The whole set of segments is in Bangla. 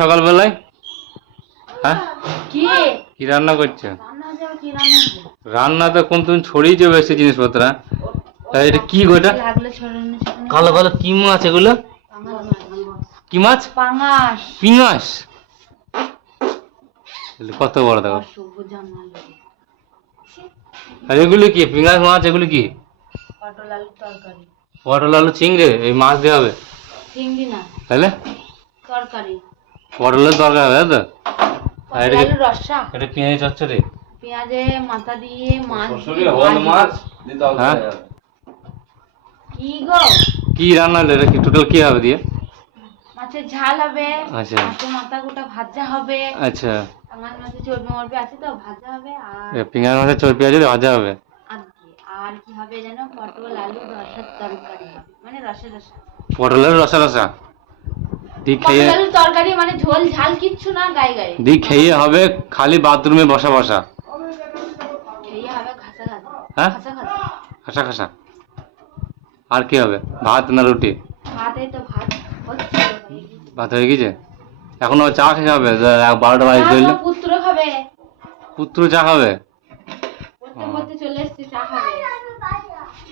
সকালবেলায়? হ্যাঁ কি রান্না করছো? রান্না তো কোন তুমি ছড়িয়েছো বেশি জিনিসপত্র। এটা কি গোটা কালো কালো কি মাছ এগুলো? কি মাছ? পিঙাশ। কত বড় দেখো। আর এগুলো কি পিঙাশ মাছ? এগুলো কি? পটল আলু চিংড়ি এই মাছ দিয়ে হবে? চিংড়ি না তাহলে তরকারি, পটলের তরকারি হবে তো? এটা পেঁয়াজ চচ্চড়ি, পেঁয়াজে মাথা দিয়ে মাছ দিতে হবে। হ্যাঁ কি গো কি রান্না হলো? এটা কি টোটাল কি হবে দিয়ে? মাছের ঝাল হবে, আচ্ছা মাছের মাথা গোটা ভাজা হবে, আচ্ছা পিঁয়াজ মাছের চর্বি মর্বি আছে তো ভাজা হবে, আর পিঁয়াজ মাছের চর্বি আছে ভাজা হবে, আর কি হবে জানো? পটল আলু রসার তরকারি হবে, মানে রসা রসা। পটলের রসা রসা দি খেয়ে, পটল আলুর তরকারি মানে ঝোল ঝাল কিচ্ছু না, গায়ে গায়ে দি খেয়ে হবে খালি বাথরুমে বসা বসা, খেয়ে হবে খাসা খাসা। হ্যাঁ খাসা খাসা খাসা খাসা। আর কি হবে? ভাত না রুটি? ভাত, এই তো ভাত হচ্ছে, ভাত হয়ে গেছে। এখন চা খেয়ে হবে 12টা বাজে দিলে। পুত্র খাবে, পুত্র চা খাবে, পড়তে চলে এসেছে চা খাবে।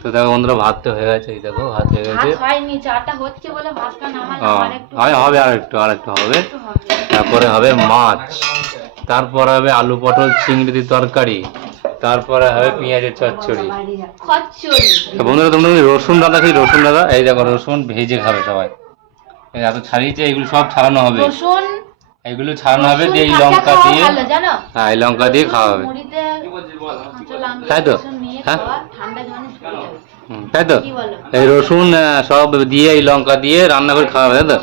তো দেখো বন্ধুরা ভাত তো হয়ে গেছে, এই দেখো ভাত হয়ে গেছে, ভাত হয়নি চাটা হচ্ছে বলে ভাতটা নামালাম, হবে আর একটু হবে। তারপরে হবে মাছ, তারপর হবে আলু পটল চিংড়ি দিয়ে তরকারি, তারপরে হবে পেঁয়াজের চচ্চড়ি। বন্ধুরা তোমরা রসুন দাদা খাই, রসুন দাদা এই দেখো রসুন ভেজে খাবে সবাই, এত ছাড়িয়েছে এগুলো সব ছাড়ানো হবে, রসুন এগুলো ছাড়ানো হবে দিয়ে এই লঙ্কা দিয়ে, হ্যাঁ এই লঙ্কা দিয়ে খাওয়া হবে, তাই তো? হ্যাঁ তাই তো, এই রসুন সব দিয়ে এই লঙ্কা দিয়ে রান্না করে খাওয়া হবে, তাই তো?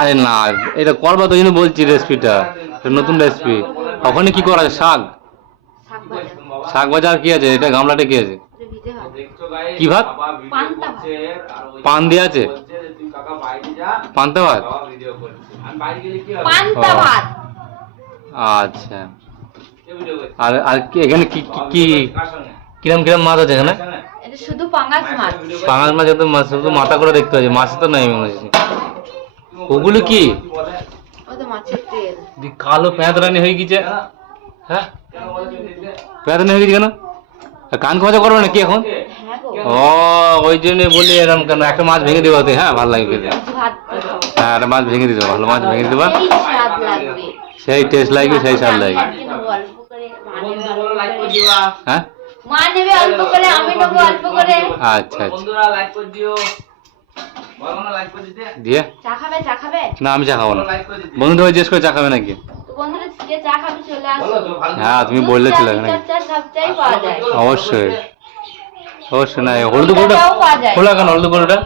আরে না এটা করবা তো জন্য বলছি, রেসিপিটা নতুন রেসিপি। ওখানে কি করা আছে? শাক, শাক ভাজা। আর কি আছে? এটা গামলাটা কি আছে? কি ভাত? পান দিয়ে আছে, পান্তা ভাত। আচ্ছা আর আর কি এখানে কি কি কিরম কিরম মাছ আছে এখানে? এটা শুধু পাঙাশ মাছ, পাঙাশ মাছ। এত মাছ শুধু মাথা করে দেখতে পাচ্ছি, মাছ তো নাই মনে হচ্ছে। ওগুলো কি? ওটা মাছের তেল। দি কালো পেঁয়াজরানি হয়ে গেছে। হ্যাঁ পেঁয়াজরানি হয়ে গেছে কেন? কান খোঁজা করবে নাকি এখন? ও ওই জন্য বলি এরকম কেন। একটা মাছ ভেঙে দেবো, হ্যাঁ ভালো লাগবে। হ্যাঁ একটা মাছ ভেঙে দিতে, ভালো মাছ ভেঙে দেবা, সেই টেস্ট লাগবে, সেই স্বাদ লাগবে। হ্যাঁ আচ্ছা আচ্ছা দিয়ে না আমি চা খাবো না। বন্ধুদের জিজ্ঞেস করে চা খাবে নাকি? হ্যাঁ তুমি বললে ছিল অবশ্যই অবশ্যই। না হলুদ গুঁড়োটা খোলা কেন? হলুদ গুঁড়োটা